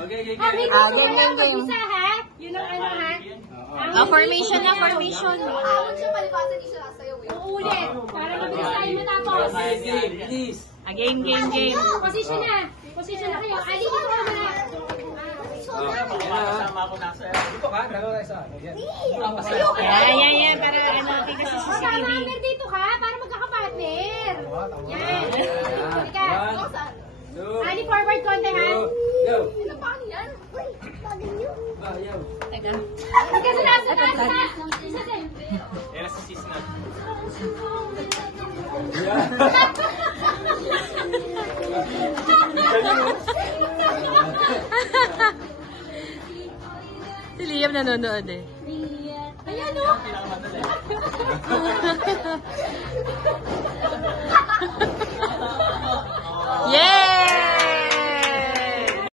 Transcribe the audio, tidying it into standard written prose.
Okay. Game. Isa ha? Yun ang ano ha? Formation na, formation. Ahon siya palipatan, hindi siya nakasayaw eh. Uulit. Para mabilis tayo matapos. Please. Game. Position na. Position na kayo. Ali, dito ka na. Kasama ako nasa. Dito ka, dalawa tayo sa ano. Yan. Yan. Para ano, tingnan sa Kasama CCTV. partner dito ka, para magkakapartner. Yan. Teka. Ali, forward konti ha. Yo. Ano pa yan? Uy, bagay niyo. Yo. Teka. Kasi nasa na. Isa din. Era si sis na. Si Liam nanonood eh. Ayan o. Yay!